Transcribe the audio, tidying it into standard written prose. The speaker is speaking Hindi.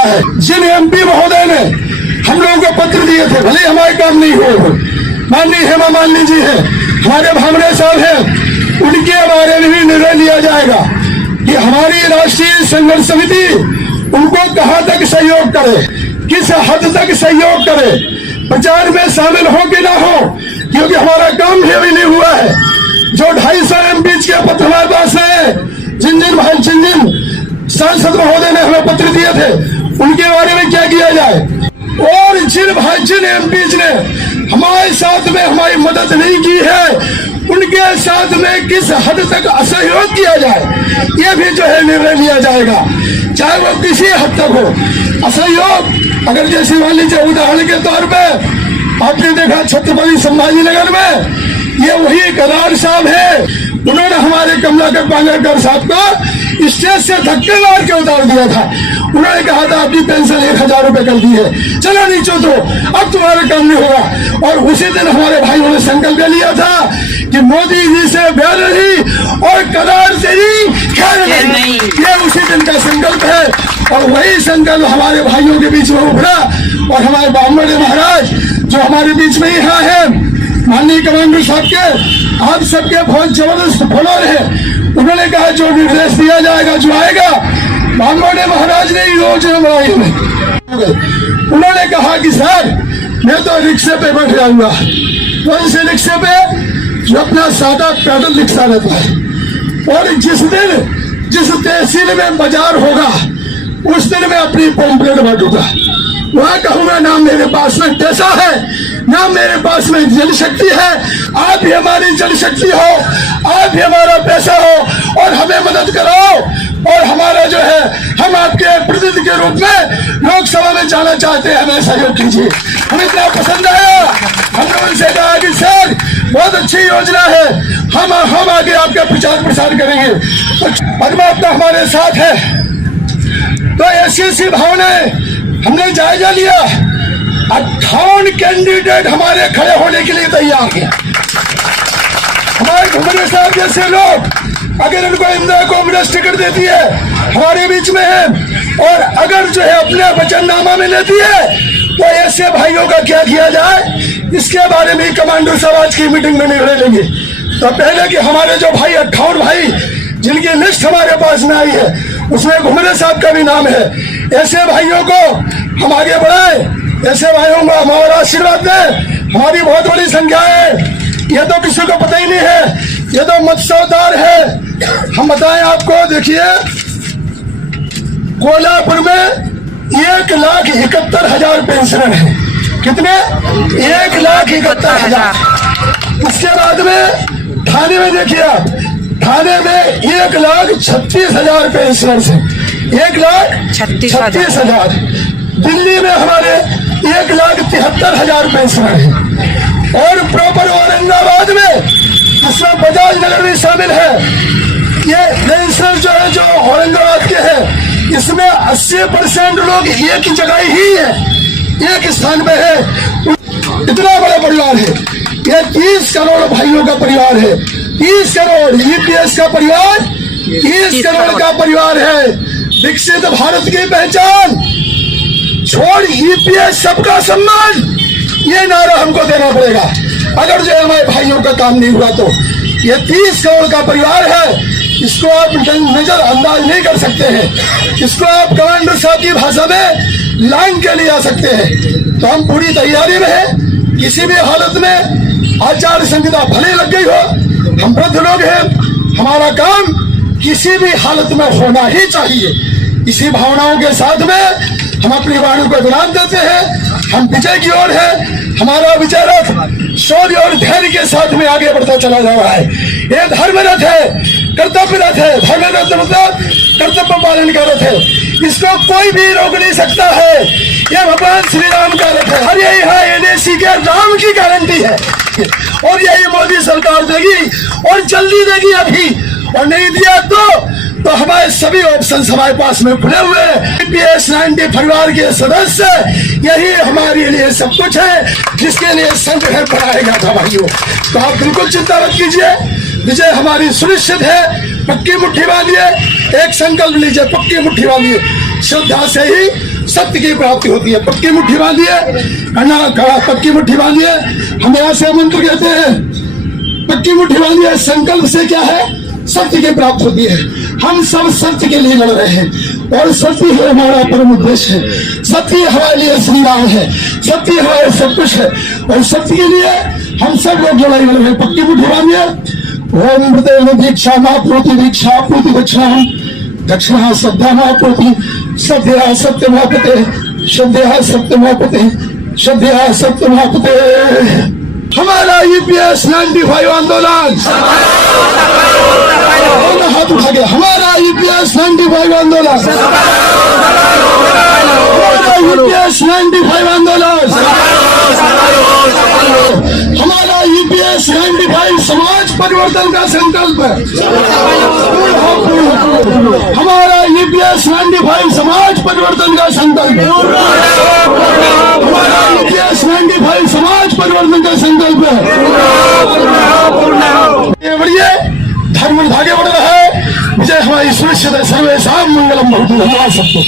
किया है। जिन एमपी महोदय ने हम लोगों को पत्र दिए थे, भले हमारे काम नहीं हुए हो, माननीय हेमा मालिनी जी है, हमारे भामरे साहब हैं, उनके बारे में भी निर्णय लिया जाएगा कि हमारी राष्ट्रीय संघर्ष समिति उनको कहां तक सहयोग करे, किस हद तक सहयोग करे, प्रचार में शामिल हो कि ना हो, क्योंकि हमारा काम भी अभी नहीं हुआ है। जो 250 एमपी के पत्र हमारे पास है, जिन सांसद महोदय ने हमें पत्र दिए थे, उनके बारे में क्या किया जाए, और जिन एमपी ने हमारे साथ में हमारी मदद नहीं की है, उनके साथ में किस हद तक असहयोग किया जाए, ये भी जो है निर्णय लिया जाएगा, चाहे वो किसी हद तक हो। असहयोग अगर जैसे मान लीजिए उदाहरण के तौर पे आपने देखा छत्रपति संभाजी नगर में, ये वही कदार साहब है, उन्होंने हमारे कमलाकर पांगरकर साहब को स्टेज से धक्के मार के उतार दिया था। उन्होंने कहा था आपकी पेंशन 1000 रुपए कर दी है, चलो नीचे तो अब तुम्हारा काम नहीं होगा। और उसी दिन हमारे भाइयों ने संकल्प लिया था कि मोदी जी से बैर नहीं और कदार से ही खैर नहीं, ये उसी दिन का संकल्प है। और वही संकल्प हमारे भाइयों के बीच में उभरा, और हमारे बामड़े महाराज जो हमारे बीच में यहाँ है, माननीय कमांडर साहब के आप सबके बहुत जबरदस्त फॉलोअर है, उन्होंने कहा जो निर्देश दिया जाएगा, जो आएगा, बामड़े महाराज ने योजना बनाई हमें। उन्होंने कहा कि सर मैं तो रिक्शे पे बैठ जाऊंगा, कौन से रिक्शे पे, जो अपना सादा पैदल रिक्शा रहता है, और जिस तहसील में बाजार होगा उस दिन मैं अपनी पॉम्पलेट बांटूंगा, वहां कहूंगा ना मेरे पास में पैसा है, ना मेरे पास में जल शक्ति है, आप भी हमारी जल शक्ति हो, आप भी हमारा पैसा हो, और हमें मदद कराओ, और हमारा जो है हम आपके प्रतिनिधि के रूप में लोकसभा में जाना चाहते हैं, हमें सहयोग कीजिए। हमें इतना पसंद आया, हम लोगों उनसे कहा कि सर बहुत अच्छी योजना है, हम आगे आपका प्रचार प्रसार करेंगे। परमात्मा हमारे साथ है, तो ऐसी भावनाएं हमने जायजा लिया। 58 कैंडिडेट हमारे खड़े होने के लिए तैयार हैं। हमारे घुमरे साहब जैसे लोग अगर उनको इंदिरा कांग्रेस टिकट देती है, हमारे बीच में है, और अगर जो है अपने वचननामा में लेती है, तो ऐसे भाइयों का क्या किया जाए, इसके बारे में कमांडर साहब आज की मीटिंग में निर्णय लेंगे। तो पहले कि हमारे जो भाई 58 भाई जिनकी लिस्ट हमारे पास में आई है, उसमें घुमरे साहब का भी नाम है, ऐसे भाइयों को हम आगे बढ़ाए, ऐसे भाइयों को हमारा आशीर्वाद दें। हमारी बहुत बड़ी संख्या है, ये तो किसी को पता ही नहीं है, ये तो मत्स्योद्धार है। हम बताएं आपको, देखिए कोल्हापुर में 1,71,000 पेंशनर हैं। कितने? 1,71,000। उसके बाद में थाने में देखिए आप, थाने में 1,36,000 पेंशनर्स हैं, 1,36,000। दिल्ली में हमारे 1,73,000 पेंशनर हैं, और प्रॉपर औरंगाबाद में, जिसमें बजाज नगर भी शामिल है, ये पेंशनर जो है जो औरंगाबाद के हैं, इसमें 80% लोग एक ही जगह ही है, एक स्थान में है। इतना बड़ा परिवार है, ये 30 करोड़ भाइयों का परिवार है, 30 करोड़ ईपीएस का परिवार, 30 करोड़ का परिवार है। विकसित भारत की पहचान, छोड़ ईपीएस सबका सम्मान, ये नारा हमको देना पड़ेगा। अगर जो हमारे भाइयों का काम नहीं हुआ तो ये 30 करोड़ का परिवार है, इसको आप नजरअंदाज नहीं कर सकते हैं, इसको आप कमांडर साहब की भाषा में लाइन के लिए आ सकते हैं। तो हम पूरी तैयारी में हैं, किसी भी हालत में आचार संहिता भले लग गई हो, हम वृद्ध लोग हैं, हमारा काम किसी भी हालत में होना ही चाहिए। इसी भावनाओं के साथ में हम अपनी वाणी को विराम देते हैं। हम विजय की ओर है, हमारा विजय रथ शौर्य और धैर्य के साथ में आगे बढ़ता चला जा रहा है। ये धर्म रथ है, कर्तव्य रथ है, धर्म रथ मतलब कर्तव्य पालन का रथ है, इसको कोई भी रोक नहीं सकता है। ये भगवान श्री राम का रथ है, और ये यहाँ एनएसी के राम की गारंटी है, और यही मोदी सरकार देगी, और जल्दी देगी अभी, और नहीं दिया तो हमारे सभी ऑप्शन हमारे पास में खुले हुए हैं। ईपीएस 90 परिवार के सदस्य, यही हमारे लिए सब कुछ है, जिसके लिए संगठन बनाया गया था भाइयों। तो आप बिल्कुल चिंता मत कीजिए, विजय हमारी सुनिश्चित है। पक्की मुट्ठी बांधिए, एक संकल्प लीजिए, पक्की मुट्ठी बांधिए, श्रद्धा से ही सत्य की प्राप्ति होती है। पक्की मुट्ठी बांधिए, पक्की मुट्ठी बांधिए। हम यहाँ से मंत्र कहते हैं, पक्की मुट्ठी बांधिए। संकल्प से क्या है? सत्य की प्राप्ति होती है। हम सब सत्य के लिए लड़ रहे हैं और सत्य ही हमारा परम उद्देश्य है। सत्य हमारे लिए श्री राम है, सत्य हमारे सब कुछ है और सत्य के लिए हम सब लोग लड़ाई लड़ रहे हैं। पक्की मुट्ठी बांधिए। ओम मृदेव दीक्षा महाप्रोति दीक्षा पूति दक्षिणा दक्षिणा श्रद्धा महाप्रोति श्रद्धया सत्य महापते श्रद्धया सत्य महापते श्रद्धया सत्य महापते। हमारा यूपीएस 95 आंदोलन हाथ उठा गया। हमारा यूपीएस 95 आंदोलन, हमारा यूपीएस 95 आंदोलन, हमारा यूपीएस 95 समाज परिवर्तन का संकल्प है। हमारा यूपीएस 95 समाज परिवर्तन का संकल्प है। हमारा यूपीएस 95 समाज परिवर्तन का संकल्प है। ये बढ़िए धर्म भागे बढ़ रहा है। विजय हमारी सुनिश्चित है। सर्वेशां मंगलम भवतु। धन्यवाद सबको।